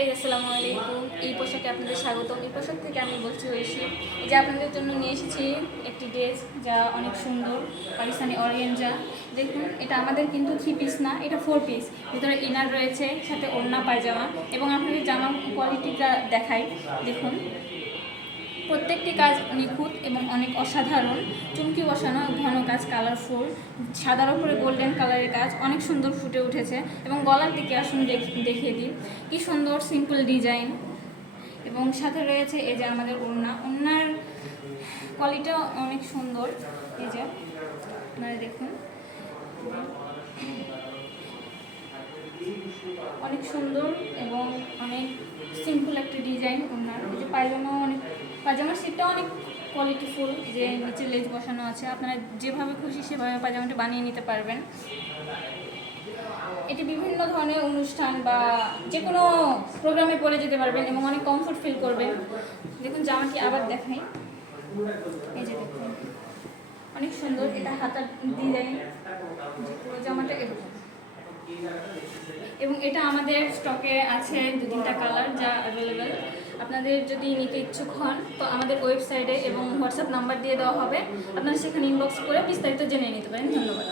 Guys, আসসালামু আলাইকুম। এই পোশাকে আপনাদের স্বাগতম। এই পোশাক থেকে আমি বলছি ঐশী। এই যে আপনাদের জন্য নিয়ে এসেছি একটি ড্রেস, যা অনেক সুন্দর, পাকিস্তানি অর্গানজা। দেখুন, এটা আমাদের কিন্তু 3 পিস না, এটা 4 পিস। ভিতরে ইনার রয়েছে, সাথে ওড়না পায়জামা। এবং আপনাদের জামার কোয়ালিটিটা দেখাই, দেখুন। প্রত্যেকটি কাজ নিখুঁত এবং অনেক অসাধারণ। চুমকি বসানো, ঘন কাজ, কালারফুল, সাদার উপরে গোল্ডেন কালারের কাজ অনেক সুন্দর ফুটে উঠেছে। এবং গলার দিকে আসুন দেখিয়ে দিই, কি সুন্দর সিম্পল ডিজাইন। এবং সাথে রয়েছে এই যে আমাদের ওড়নার কোয়ালিটিও অনেক সুন্দর। এই যে আপনারা দেখুন, অনেক সুন্দর এবং অনেক সিম্পল একটা ডিজাইন ওড়নার। এই যে পায়জামার সেটটাও অনেক কোয়ালিটিফুল। যে নিচে লেজ বসানো আছে, আপনারা যেভাবে খুশি সেভাবে পায়জামাটা বানিয়ে নিতে পারবেন। এটি বিভিন্ন ধরনের অনুষ্ঠান বা যে কোনো প্রোগ্রামে পরে যেতে পারবেন এবং অনেক কমফোর্ট ফিল করবেন। দেখুন, জামাটি আবার দেখাই, এই যে দেখুন, অনেক সুন্দর। এটা হাতার ডিজাইন, যে পুরো জামাটা এরকম। এবং এটা আমাদের স্টকে আছে 2-3টা কালার, যা অ্যাভেলেবেল। আপনাদের যদি নিতে ইচ্ছুক হন তো আমাদের ওয়েবসাইটে এবং হোয়াটসঅ্যাপ নাম্বার দিয়ে দেওয়া হবে, আপনারা সেখানে ইনবক্স করে বিস্তারিত জেনে নিতে পারেন। ধন্যবাদ।